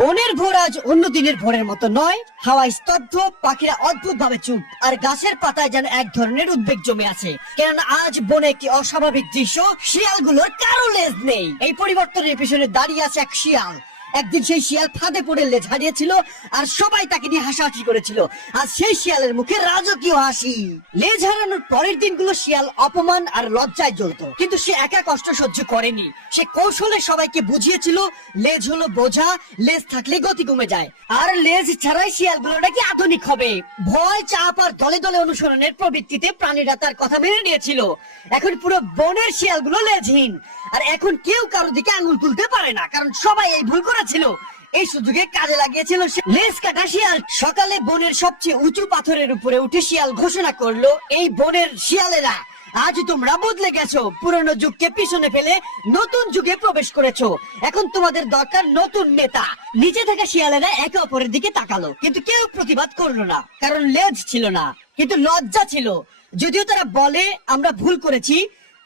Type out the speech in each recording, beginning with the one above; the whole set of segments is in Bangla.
বনের ভোর আজ অন্য দিনের ভোরের মতো নয়। হাওয়ায় স্তব্ধ, পাখিরা অদ্ভুত ভাবে চুপ, আর গাছের পাতায় যেন এক ধরনের উদ্বেগ জমে আছে। কেননা আজ বনে একটি অস্বাভাবিক দৃশ্য, শিয়ালগুলোর কারো লেজ নেই। এই পরিবর্তনের পিছনে দাঁড়িয়ে আছে এক শিয়াল। একদিন সেই শিয়াল ফাঁদে পড়ে লেজ হারিয়েছিল, আর সবাই তাকে নিয়ে হাসাহাসি করেছিল। আর সেই শিয়ালের মুখে রাজকীয় হাসি। লেজ হারানোর পরের দিনগুলো শিয়াল অপমান আর লজ্জায় জ্বলত, কিন্তু সে একা কষ্ট সহ্য করেনি। সে কৌশলে সবাইকে বুঝিয়েছিল লেজ হলো বোঝা, লেজ থাকলে গতি কমে যায়, আর লেজ ছাড়াই শিয়ালগুলো নাকি আধুনিক হবে। ভয়, চাপ আর দলে দলে অনুসরণের প্রবৃত্তিতে প্রাণীরা তার কথা মেনে নিয়েছিল। এখন পুরো বনের শিয়ালগুলো লেজহীন, আর এখন কেউ কারো দিকে আঙুল তুলতে পারে না, কারণ সবাই এই ভুল করেছিল। এই সুযোগে কাজে লাগিয়েছিল লেজ কাটা শিয়াল। সকালে বনের সবচেয়ে উঁচু পাথরের উপরে উঠে শিয়াল ঘোষণা করলো, এই বনের শিয়ালেরা, আজ তোমরা বদলে গেছো। পুরনো যুগকে পিছনে ফেলে নতুন যুগে প্রবেশ করেছো। এখন তোমাদের দরকার নতুন নেতা। নিচে থাকা শিয়ালেরা একে অপরের দিকে তাকালো, কিন্তু কেউ প্রতিবাদ করলো না, কারণ লেজ ছিল না, কিন্তু লজ্জা ছিল। যদিও তারা বলে আমরা ভুল করেছি,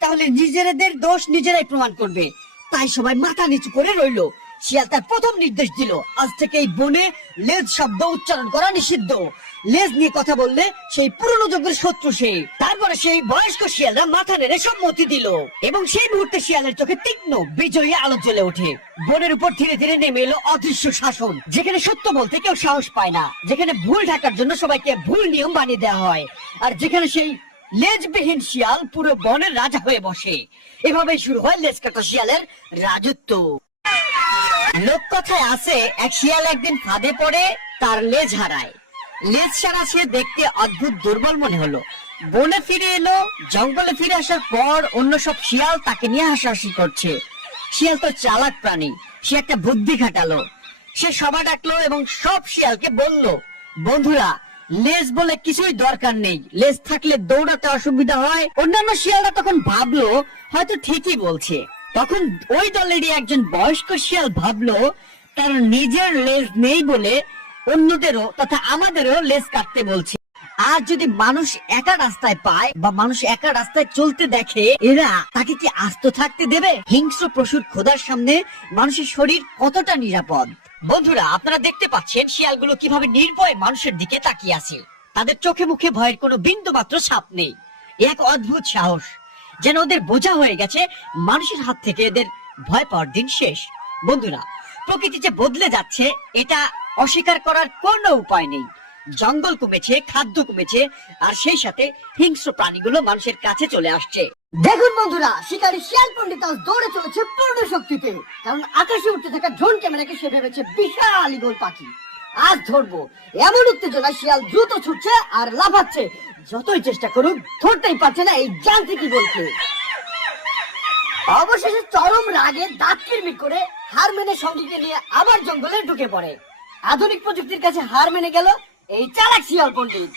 তাহলে নিজেদের দোষ নিজেরাই প্রমাণ করবে। তাই সবাই মাথা নিচু করে রইলো। শিয়াল তার প্রথম নির্দেশ দিল, আজ থেকে এই বনে লেজ শব্দ উচ্চারণ করা নিষিদ্ধ। লেজ নিয়ে কথা বললে সেই পুরনো যুগের শত্রু সে। তারপরে সেই বয়স্ক শিয়ালরা মাথা নেড়ে সম্মতি দিল, এবং সেই মুহূর্তে শিয়ালের চোখে তীক্ষ্ণ বিজয়ী আলো জ্বলে ওঠে। বনের উপর ধীরে ধীরে নেমে এলো অদৃশ্য শাসন, যেখানে সত্য বলতে কেউ সাহস পায় না, যেখানে ভুল ঢাকার জন্য সবাইকে ভুল নিয়ম বানিয়ে দেওয়া হয়, আর যেখানে সেই লেজবিহীন শিয়াল পুরো বনের রাজা হয়ে বসে। এভাবে শুরু হয় লেজ কাটা শিয়ালের রাজত্ব। লোক কথায় আছে, এক শিয়াল একদিন ফাঁদে পড়ে তার লেজ হারায়। লেজ ছাড়া সে দেখতে অদ্ভুত দুর্বল মনে হলো। বনে ফিরে এলো। জঙ্গলে ফিরে আসার পর অন্য সব শিয়াল তাকে নিয়ে হাসাহাসি করছে। শিয়াল তো চালাক প্রাণী, সে একটা বুদ্ধি খাটালো। সে সভা ডাকলো এবং সব শিয়ালকে বলল, বন্ধুরা, লেজ বলে কিছুই দরকার নেই, লেজ থাকলে দৌড়াতে অসুবিধা হয়। অন্যান্য শিয়ালরা তখন ভাবলো হয়তো ঠিকই বলছে। তখন ওই দলেরই একজন বয়স্ক শিয়াল ভাবলো, তার নিজের লেজ নেই বলে অন্যদেরও তথা আমাদেরও লেজ কাটতে বলছে। আর যদি মানুষ একা রাস্তায় পায় বা মানুষ একা রাস্তায় চলতে দেখে, এরা তাকে কি আস্ত থাকতে দেবে? হিংস্র পশুর খোদার সামনে মানুষের শরীর কতটা নিরাপদ। বন্ধুরা, আপনারা দেখতে পাচ্ছেন শিয়ালগুলো কিভাবে নির্ভয়ে মানুষের দিকে তাকিয়ে আছে। তাদের চোখে মুখে ভয়ের কোনো বিন্দু মাত্র ছাপ নেই। এক অদ্ভুত সাহস, যেন ওদের বোঝা হয়ে গেছে মানুষের হাত থেকে এদের ভয় পাওয়ার দিন শেষ। বন্ধুরা, প্রকৃতি যে বদলে যাচ্ছে এটা অস্বীকার করার কোনো উপায় নেই। জঙ্গল কমেছে, খাদ্য কমেছে, আর সেই সাথে হিংস্র প্রাণীগুলো মানুষের কাছে চলে আসছে। দেখুন বন্ধুরা, শিকারী শিয়াল পণ্ডিত আজ দৌড়ে চলেছে পূর্ণ শক্তিতে, কারণ আকাশে উঠতে থাকা ড্রোন ক্যামেরাকে সে ভেবেছে বিশাল ঈগল পাখি। আজ ধরবো। এমন উত্তেজনা, শিয়াল দ্রুত ছুটছে আর লাফাচ্ছে। যতই চেষ্টা করুক ধরতেই পারছে না এই যান্ত্রিক ঈগলকে। অবশেষে চরম রাগে দাঁত কিরমির করে হার মেনে সঙ্গীকে নিয়ে আবার জঙ্গলে ঢুকে পড়ে। আধুনিক প্রযুক্তির কাছে হার মেনে গেল এই চালাক শিয়াল পণ্ডিত।